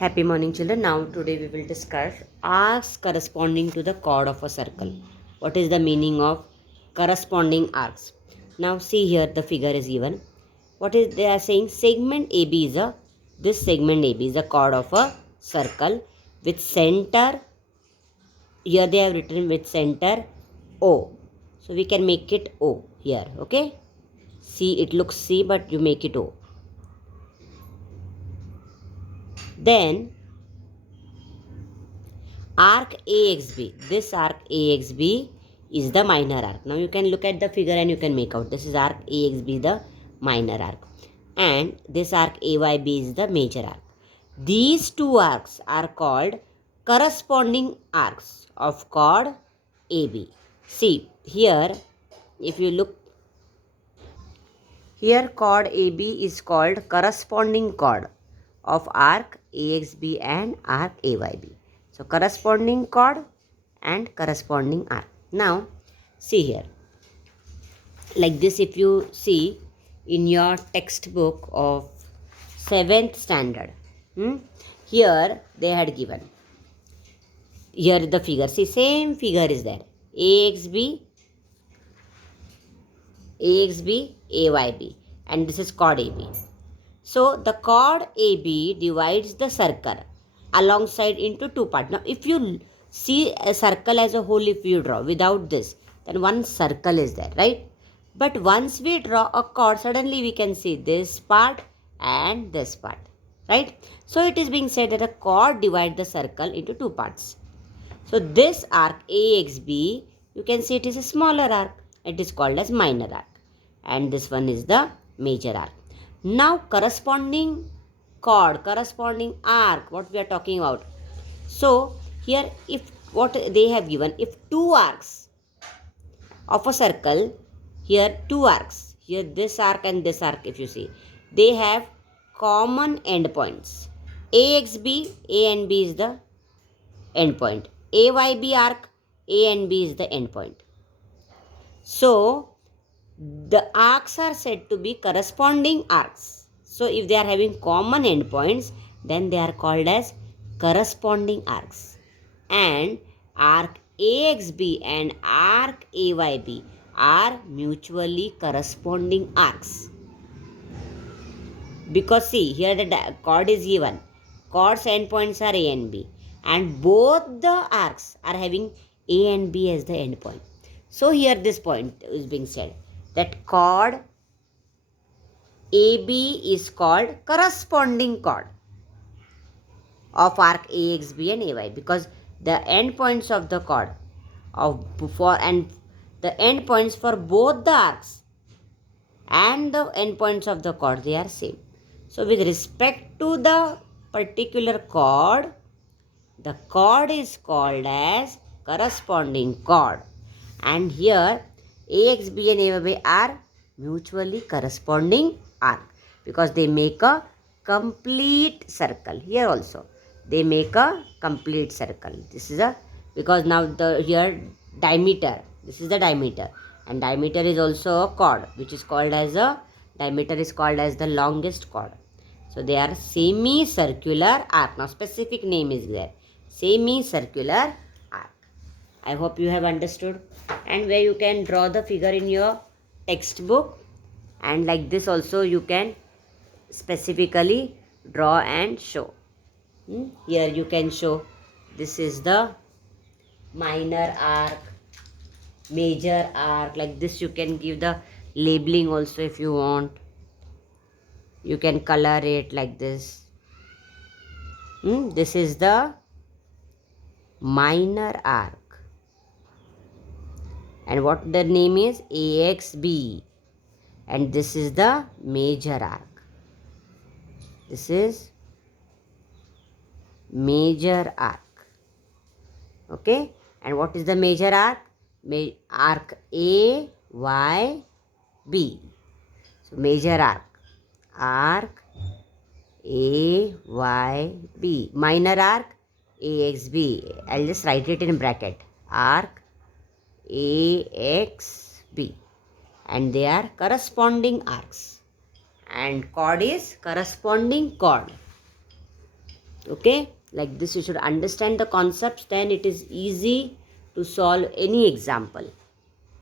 Happy morning, children. Now, today we will discuss arcs corresponding to the chord of a circle. What is the meaning of corresponding arcs? Now, see here the figure is given. What is they are saying? Segment AB is a this segment AB is the chord of a circle with center. Here they have written with center O. So we can make it O here. Okay. C, it looks C, but you make it O. Then arc AXB. This arc AXB is the minor arc. Now you can look at the figure and you can make out. This is arc AXB, the minor arc. And this arc AYB is the major arc. These two arcs are called corresponding arcs of chord AB. See, here, if you look, here chord AB is called corresponding chord of arc AXB and arc AYB. So corresponding chord and corresponding arc. Now see here, like this, if you see in your textbook of 7th standard, here they had given, here the figure, see same figure is there, AXB, AYB, and this is chord AB. So the chord AB divides the circle alongside into two parts. Now if you see a circle as a whole, if you draw without this, then one circle is there, right? But once we draw a chord, suddenly we can see this part and this part, right? So it is being said that a chord divides the circle into two parts. So this arc AXB, you can see it is a smaller arc. It is called as minor arc. And this one is the major arc. Now corresponding chord, corresponding arc, what we are talking about. So here, if what they have given, if two arcs of a circle, here two arcs, here this arc and this arc, if you see, they have common endpoints. AXB, A and B is the endpoint. AYB arc, A and B is the endpoint. So the arcs are said to be corresponding arcs. So if they are having common endpoints, then they are called as corresponding arcs. And arc AXB and arc AYB are mutually corresponding arcs. Because see, here the chord is given. Chord's endpoints are A and B. And both the arcs are having A and B as the endpoint. So here this point is being said, that chord AB is called corresponding chord of arc AXB and AY, because the endpoints of the chord of the endpoints for both the arcs and the endpoints of the chord, they are same. So with respect to the particular chord, the chord is called as corresponding chord. And here AXB and AYB are mutually corresponding arc, because they make a complete circle. Here also they make a complete circle. This is a, because now the here diameter, this is the diameter, and diameter is also a chord, which is called as a, diameter is called as the longest chord. So they are semicircular arc. Now specific name is there, semicircular arc. I hope you have understood, and where you can draw the figure in your textbook, and like this also you can specifically draw and show. Here you can show, this is the minor arc, major arc, like this you can give the labeling also if you want. You can color it like this. This is the minor arc. And what the name is? AXB. And this is the major arc. This is major arc. Okay. And what is the major arc? Arc AYB. So major arc. Arc AYB. Minor arc AXB. I'll just write it in bracket. Arc AXB, and they are corresponding arcs, and chord is corresponding chord. Okay, like this you should understand the concepts, then it is easy to solve any example.